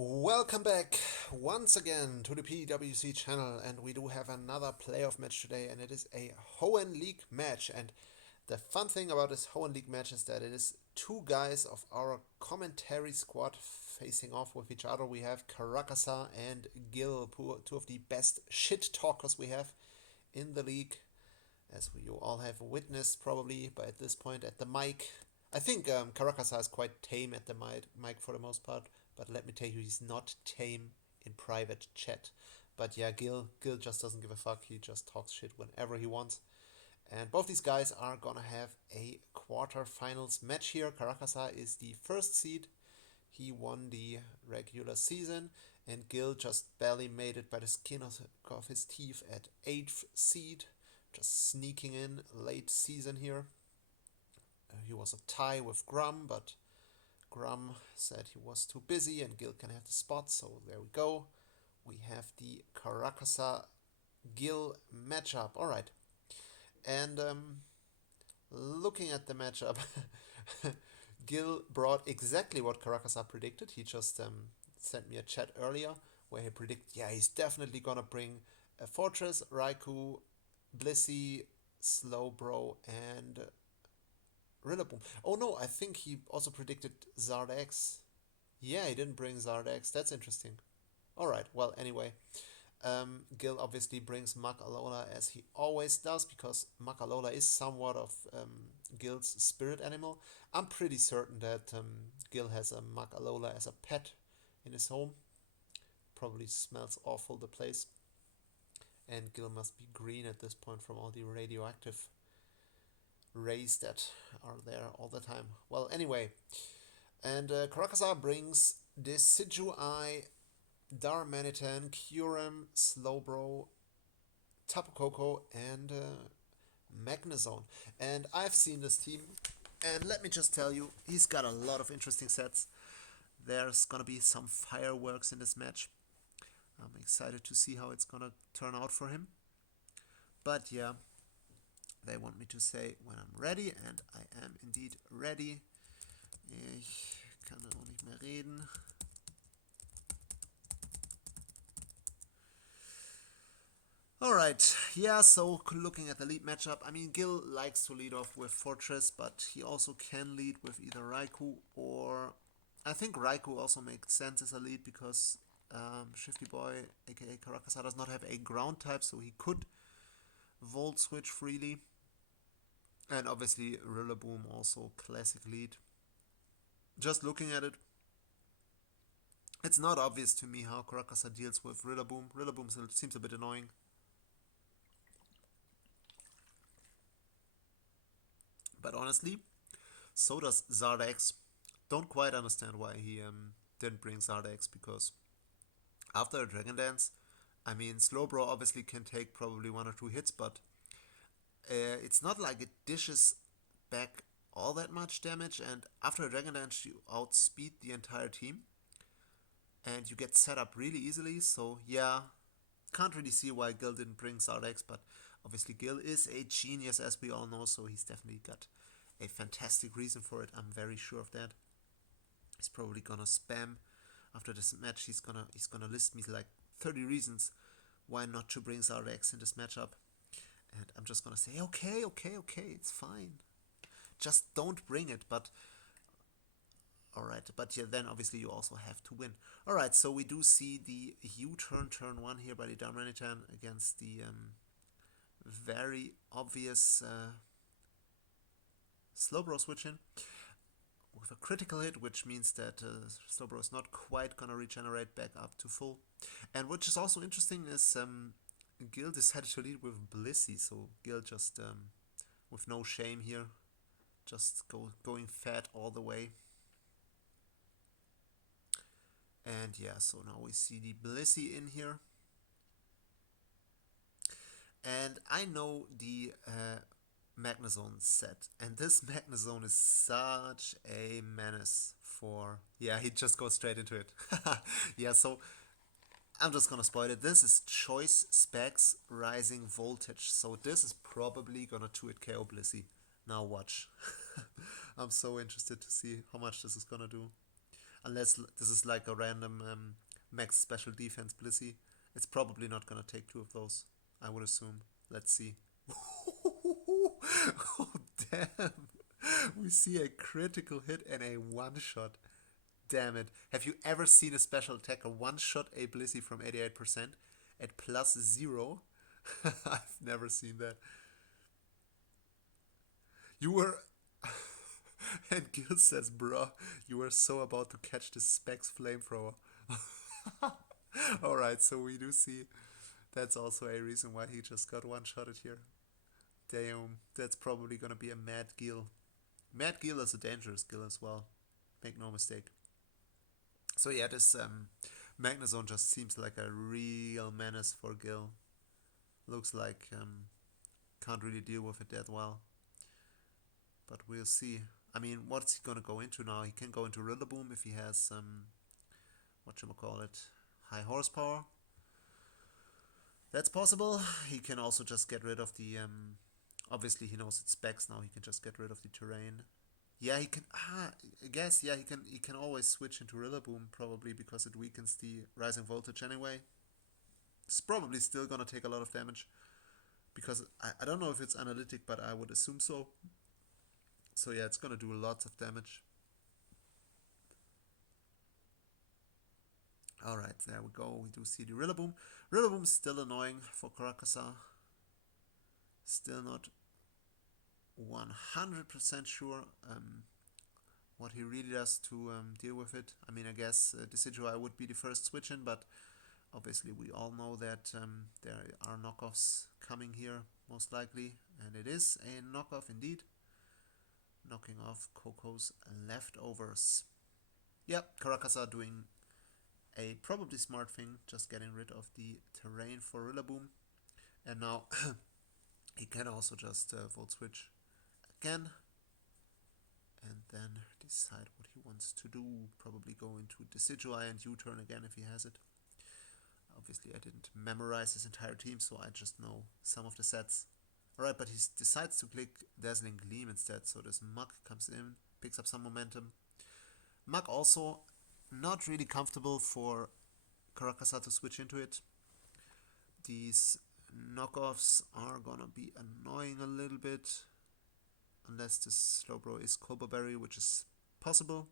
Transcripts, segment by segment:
Welcome back once again to the PWC channel, and we do have another playoff match today, and it is a Hoenn League match. And the fun thing about this Hoenn League match is that it is two guys of our commentary squad facing off with each other. We have Caracasa and Guil, two of the best shit talkers we have in the league, as you all have witnessed probably by at this point at the mic. I think Caracasa is quite tame at the mic for the most part, but let me tell you, he's not tame in private chat. But yeah, Gil just doesn't give a fuck. He just talks shit whenever he wants. And both these guys are gonna have a quarterfinals match here. Caracasa is the first seed. He won the regular season, and Gil just barely made it by the skin of his teeth at 8th seed, just sneaking in late season here. He was a tie with Grum, but Grum said he was too busy and Gil can have the spot, so there we go. We have the Caracasa Gil matchup. Alright. And looking at the matchup, Gil brought exactly what Caracasa predicted. He just sent me a chat earlier where he predicted, yeah, he's definitely gonna bring a Fortress, Raikou, Blissey, Slowbro, and Rillaboom. Oh no, I think he also predicted Zardex. Yeah, he didn't bring Zardex. That's interesting. Alright, well, anyway. Gil obviously brings Muk-Alola as he always does, because Muk-Alola is somewhat of Gil's spirit animal. I'm pretty certain that Gil has a Muk-Alola as a pet in his home. Probably smells awful, the place. And Gil must be green at this point from all the radioactive rays that are there all the time. Well, anyway, and Caracasa brings Decidueye, Darmanitan, Kyurem, Slowbro, Tapu Koko, and Magnezone. And I've seen this team, and let me just tell you, he's got a lot of interesting sets. There's gonna be some fireworks in this match. I'm excited to see how it's gonna turn out for him. But yeah, they want me to say when I'm ready, and I am indeed ready. Ich kann auch nicht mehr reden. Alright, yeah, so looking at the lead matchup, I mean, Gil likes to lead off with Fortress, but he also can lead with either Raikou or... I think Raikou also makes sense as a lead because Shifty Boy, aka Caracasa, does not have a ground type, so he could Volt Switch freely. And obviously Rillaboom also classic lead. Just looking at it, it's not obvious to me how Caracasa deals with Rillaboom. Rillaboom seems a bit annoying. But honestly, so does Zardex. Don't quite understand why he didn't bring Zardex, because after a Dragon Dance, I mean, Slowbro obviously can take probably one or two hits, but it's not like it dishes back all that much damage, and after a Dragon Dance you outspeed the entire team and you get set up really easily, so yeah, can't really see why Gil didn't bring Zardex, but obviously Gil is a genius as we all know, so he's definitely got a fantastic reason for it. I'm very sure of that. He's probably gonna spam after this match. He's gonna list me like 30 reasons why not to bring Zardex in this matchup, and I'm just gonna say okay, it's fine. Just don't bring it. But alright, but yeah, then obviously you also have to win. Alright, so we do see the U-turn turn 1 here by the Darmanitan against the very obvious Slowbro switch in with a critical hit, which means that Slowbro is not quite gonna regenerate back up to full. And which is also interesting is Gil decided to lead with Blissey, so Gil just with no shame here, just going fat all the way. And yeah, so now we see the Blissey in here. And I know the Magnezone set, and this Magnezone is such a menace for... Yeah, he just goes straight into it. Yeah, so I'm just gonna spoil it. This is Choice Specs Rising Voltage, so this is probably gonna 2-hit KO Blissey. Now watch. I'm so interested to see how much this is gonna do. Unless this is like a random max special defense Blissey. It's probably not gonna take two of those, I would assume. Let's see. Oh, damn. We see a critical hit and a one-shot. Damn it. Have you ever seen a special attacker one-shot a Blissey from 88% at +0? I've never seen that. You were... And Gil says, bruh, you were so about to catch the Specs flamethrower. Alright, so we do see that's also a reason why he just got one-shotted here. Damn, that's probably gonna be a Mad Gil. Mad Gil is a dangerous Gil as well. Make no mistake. So yeah, this Magnezone just seems like a real menace for Gil. Looks like can't really deal with it that well. But we'll see. I mean, what's he gonna go into now? He can go into Rillaboom if he has whatchamacallit, high horsepower. That's possible. He can also just get rid of the obviously he knows it's specs now, he can just get rid of the terrain. Yeah, he can I guess yeah, he can always switch into Rillaboom probably because it weakens the rising voltage anyway. It's probably still gonna take a lot of damage because I don't know if it's analytic, but I would assume so. So yeah, it's gonna do lots of damage. Alright, there we go. We do see the Rillaboom. Rillaboom's still annoying for Caracasa. Still not 100% sure what he really does to deal with it. I mean, I guess Decidueye would be the first switch in, but obviously we all know that there are knockoffs coming here, most likely. And it is a knockoff indeed. Knocking off Coco's leftovers. Yep, Caracasa doing a probably smart thing, just getting rid of the terrain for Rillaboom. And now he can also just Volt Switch again. And then decide what he wants to do. Probably go into Decidueye and U-turn again if he has it. Obviously I didn't memorize his entire team, so I just know some of the sets. Alright, but he decides to click Dazzling Gleam instead, so this Muk comes in, picks up some momentum. Muk also not really comfortable for Caracasa to switch into it. These knockoffs are gonna be annoying a little bit, unless this Slowbro is Colbur Berry, which is possible.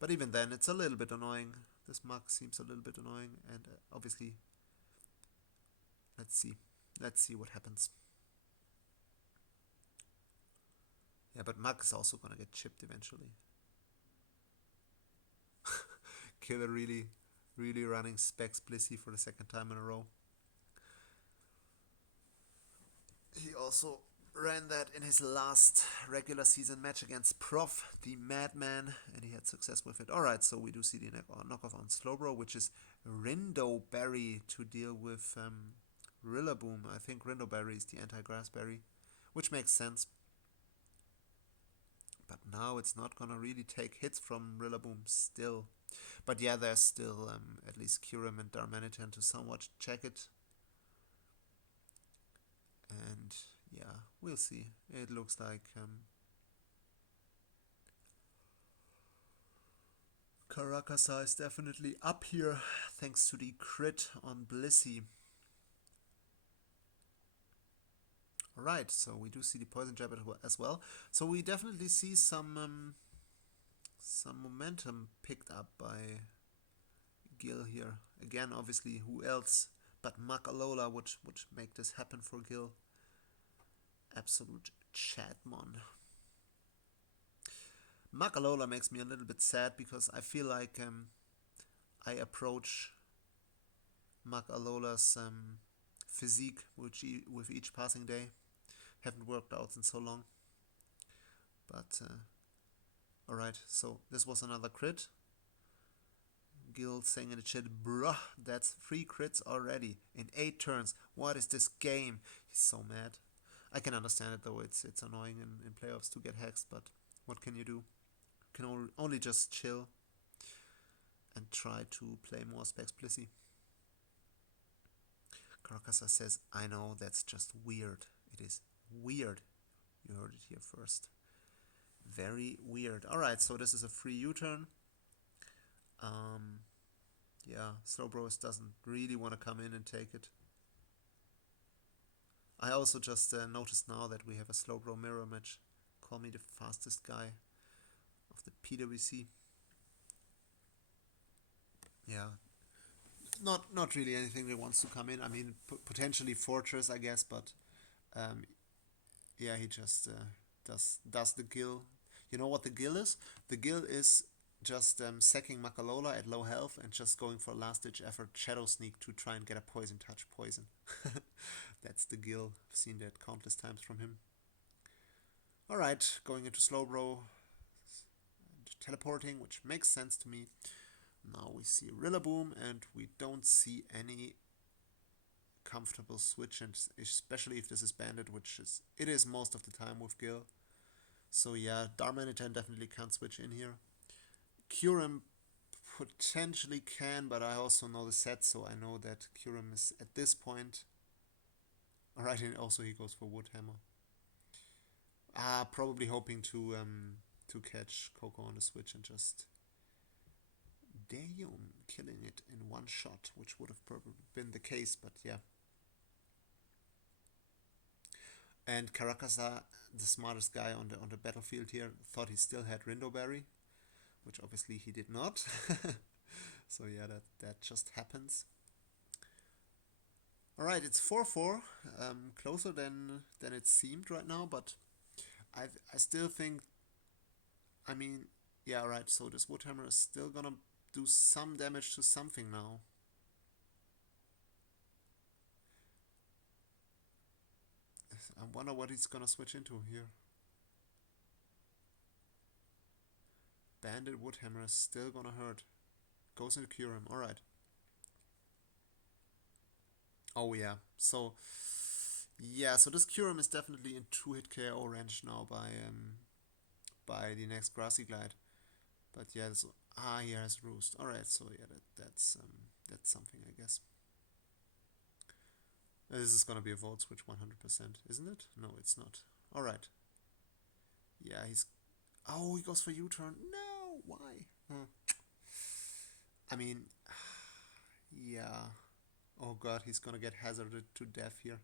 But even then, it's a little bit annoying. This Muk seems a little bit annoying, and obviously, let's see what happens. Yeah, but Muk is also gonna get chipped eventually. Killer really running Specs Blissey for the second time in a row. He also ran that in his last regular season match against Prof, the Madman, and he had success with it. Alright, so we do see the knockoff on Slowbro, which is Rindo Berry to deal with Rillaboom. I think Rindo Berry is the anti-grass berry, which makes sense. But now it's not gonna really take hits from Rillaboom still. But yeah, there's still at least Kyurem and Darmanitan to somewhat check it. And yeah, we'll see. It looks like Caracasa is definitely up here thanks to the crit on Blissey. Alright, so we do see the Poison Jab as well. So we definitely see some momentum picked up by Guil here. Again, obviously, who else but Muk-Alola would make this happen for Guil. Absolute Chatmon. Muk-Alola makes me a little bit sad because I feel like I approach Muk-Alola's physique with each passing day. Haven't worked out in so long. But alright, so this was another crit. Guil saying in the chat, bruh, that's 3 crits already in 8 turns. What is this game? He's so mad. I can understand it though, it's annoying in playoffs to get hexed, but what can you do? You can only just chill and try to play more Specs Blissey. Caracasa says, I know, that's just weird. It is weird. You heard it here first. Very weird. Alright, so this is a free U-turn. Yeah, Slowbro doesn't really want to come in and take it. I also just noticed now that we have a Slowbro mirror match. Call me the fastest guy of the PWC. Yeah, not really anything that wants to come in. I mean, potentially Fortress, I guess, but um, yeah, he just does the Guil. You know what the Guil is? The Guil is just sacking Muk-Alola at low health and just going for a last ditch effort Shadow Sneak to try and get a poison touch poison. That's the Guil. I've seen that countless times from him. Alright, going into Slowbro, teleporting, which makes sense to me. Now we see Rillaboom and we don't see any comfortable switch, and especially if this is banded, which it is most of the time with Guil. So yeah, Darmanitan definitely can't switch in here. Kyurem potentially can, but I also know the set, so I know that Kyurem is at this point. Alright, and also he goes for Wood Hammer. Probably hoping to catch Coco on the switch and just damn killing it in one shot, which would have probably been the case, but yeah. And Caracasa, the smartest guy on the battlefield here, thought he still had Rindoberry, which obviously he did not. So yeah, that just happens. Alright, it's 4-4, closer than it seemed right now, but I still think, I mean, yeah, right, so this Woodhammer is still gonna do some damage to something now. I wonder what he's gonna switch into here. Banded Woodhammer is still gonna hurt. Goes into Kyurem, alright. Oh yeah, so this Kyurem is definitely in 2-hit KO range now by the next Grassy Glide. But yeah, he has Roost. Alright, so yeah, that's something, I guess. This is gonna be a Volt Switch 100%, isn't it? No, it's not. Alright. Yeah, he goes for U-turn. No, why? I mean, yeah. Oh god, he's gonna get hazarded to death here.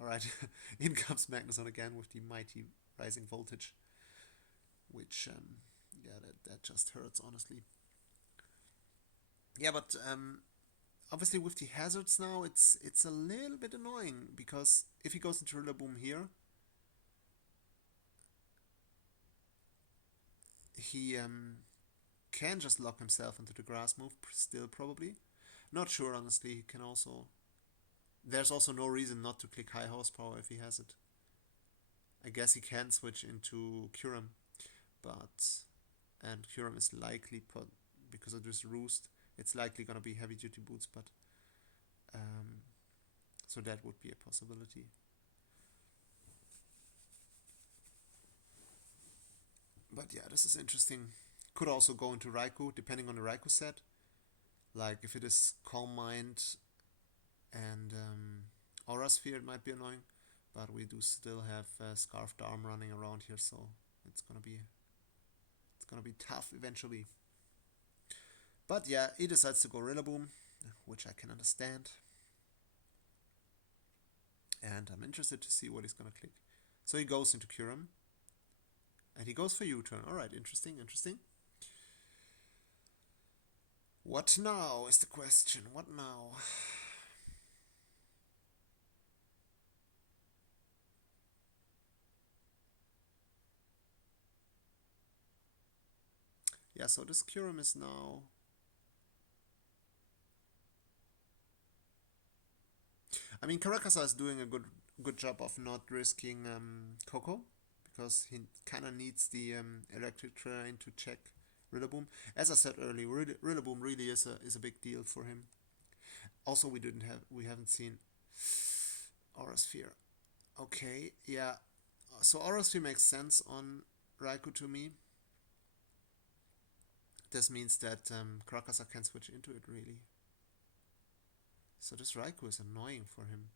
Alright, in comes Magnuson again with the mighty Rising Voltage. Which, yeah, that just hurts, honestly. Yeah, but obviously with the hazards now, it's a little bit annoying, because if he goes into Rillaboom here, he can just lock himself into the grass move, still probably. Not sure, honestly. He can also... There's also no reason not to click high horsepower if he has it. I guess he can switch into Kyurem, but... And Kyurem is likely, because of this Roost, it's likely gonna be heavy duty boots, but... so that would be a possibility. But yeah, this is interesting. Could also go into Raikou, depending on the Raikou set. Like, if it is Calm Mind and Aura Sphere, it might be annoying. But we do still have Scarfed Arm running around here, so it's gonna be tough eventually. But yeah, he decides to go Rillaboom, which I can understand. And I'm interested to see what he's gonna click. So he goes into Kyurem. And he goes for U-turn. Alright, interesting. What now is the question? What now? Yeah, so this Kyurem is now... I mean, Caracasa is doing a good job of not risking Coco, because he kind of needs the electric terrain to check Rillaboom. As I said earlier, Rillaboom really is a big deal for him. Also, we haven't seen Aura Sphere. Okay, yeah. So Aura Sphere makes sense on Raikou to me. This means that Caracasa can switch into it, really. So this Raikou is annoying for him.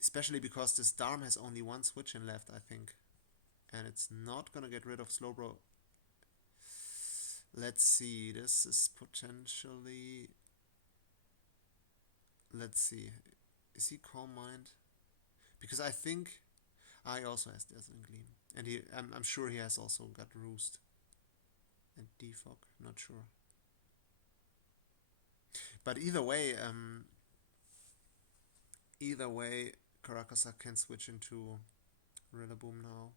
Especially because this Darm has only one switch in left, I think. and it's not gonna get rid of Slowbro. Let's see, this is potentially... Let's see, is he Calm Mind? Because I think I also has Dazzling Gleam, and I'm sure he has also got Roost and Defog. Not sure, but either way, Caracasa can switch into Rillaboom now.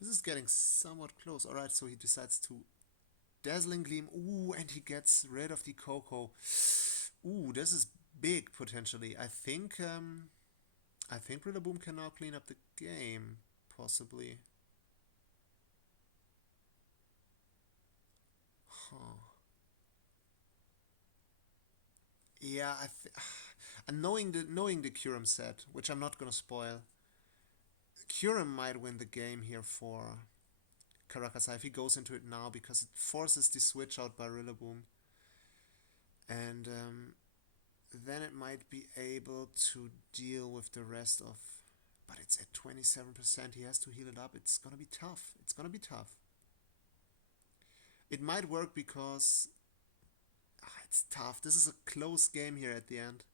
This is getting somewhat close. Alright, so he decides to Dazzling Gleam. Ooh, and he gets rid of the Coco. Ooh, this is big potentially. I think Rillaboom can now clean up the game, possibly. Huh. Yeah, and knowing the Kyurem set, which I'm not gonna spoil, Kyurem might win the game here for Caracasa if he goes into it now, because it forces the switch out by Rillaboom, and then it might be able to deal with the rest of... But it's at 27%, he has to heal it up. It's gonna be tough. It's gonna be tough. It might work because... it's tough. This is a close game here at the end.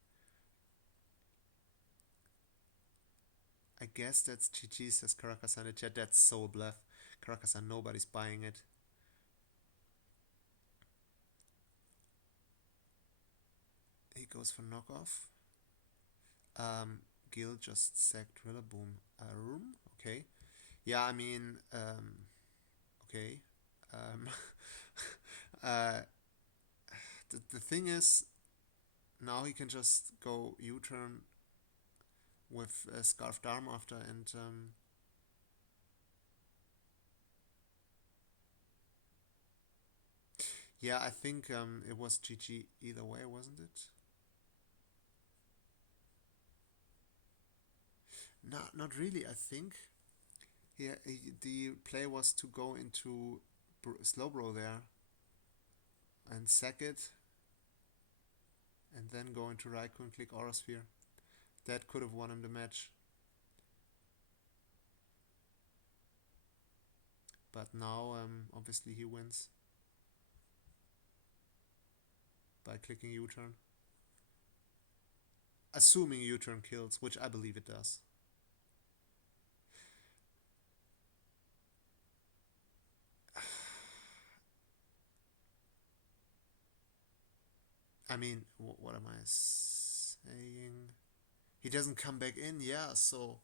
I guess that's GG, says Caracasa in the chat. That's so bluff. Caracasa, nobody's buying it. He goes for knockoff. Guil just sacked Rillaboom. Okay. Yeah, I mean, okay. The thing is, now he can just go U-turn with Scarf Dharm after, and yeah, I think it was GG either way, wasn't it? Not really. I think the play was to go into Slowbro there and sack it, and then go into Raikou and click Aura Sphere. That could have won him the match. But now, obviously, he wins by clicking U-turn. Assuming U-turn kills, which I believe it does. I mean, what am I saying? He doesn't come back in, yeah, so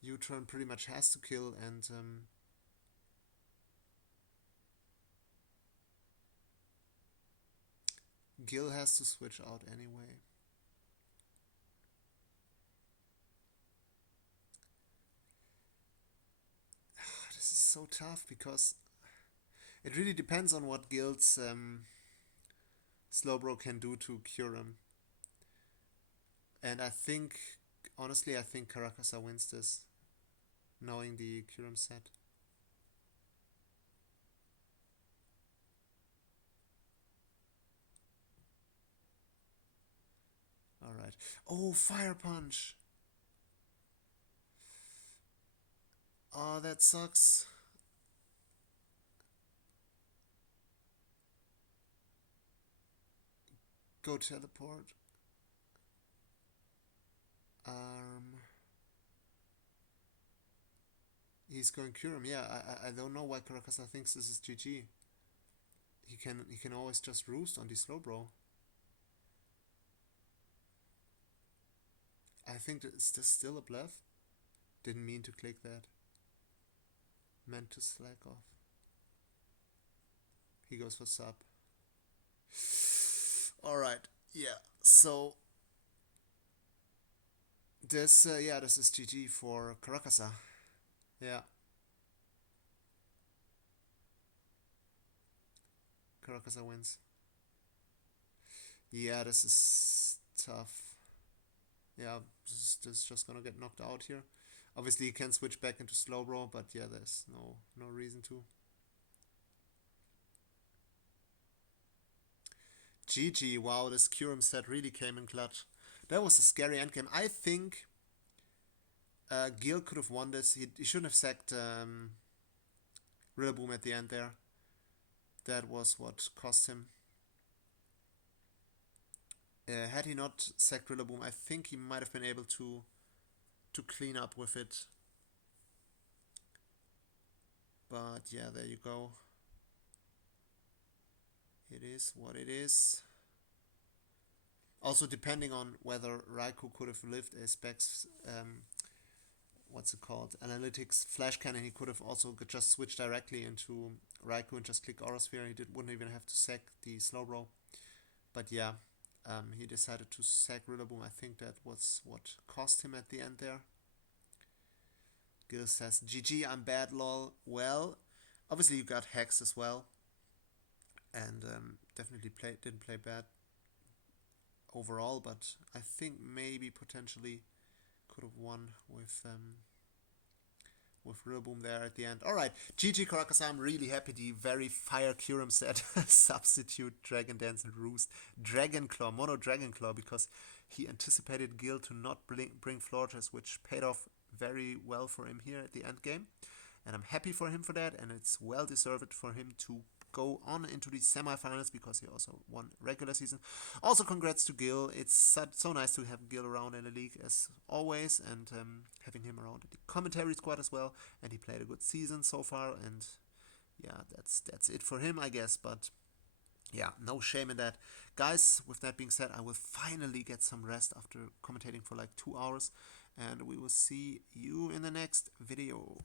U-turn pretty much has to kill, and Guil has to switch out anyway. This is so tough, because it really depends on what Guil's Slowbro can do to Kyurem. And honestly, I think Caracasa wins this, knowing the Kyurem set. Alright. Oh, Fire Punch! Oh, that sucks. Go teleport. He's going Kyurem. Yeah, I don't know why Caracasa thinks this is GG. He can always just roost on the Slowbro. I think is this still a bluff? Didn't mean to click that. Meant to slack off. He goes for sub. Alright, yeah. So this is GG for Caracasa. Yeah. Caracasa wins. Yeah, this is tough. Yeah, this is just gonna get knocked out here. Obviously he can switch back into Slowbro, but yeah, there's no reason to. GG, wow, this Kyurem set really came in clutch. That was a scary endgame. I think Guil could have won this. He shouldn't have sacked Rillaboom at the end there. That was what cost him. Had he not sacked Rillaboom, I think he might have been able to clean up with it. But yeah, there you go. It is what it is. Also, depending on whether Raikou could have lived a Specs, what's it called, Analytics Flash Cannon, he could have also just switched directly into Raikou and just click Aura Sphere. He wouldn't even have to sack the Slowbro. But yeah, he decided to sack Rillaboom. I think that was what cost him at the end there. Guil says, GG, I'm bad, lol. Well, obviously you got Hex as well. And definitely didn't play bad overall, but I think maybe potentially could have won with Rillaboom there at the end. Alright, GG Caracasa, I'm really happy the very fire Kyurem set substitute Dragon Dance and Roost Dragon Claw, Mono Dragon Claw, because he anticipated Guil to not bring Florges, which paid off very well for him here at the end game. And I'm happy for him for that, and it's well deserved for him to go on into the semifinals because he also won regular season. Also, congrats to Guil. It's so nice to have Guil around in the league as always, and having him around the commentary squad as well. And he played a good season so far, and yeah, that's it for him, I guess. But yeah, no shame in that. Guys, with that being said, I will finally get some rest after commentating for like 2 hours, and we will see you in the next video.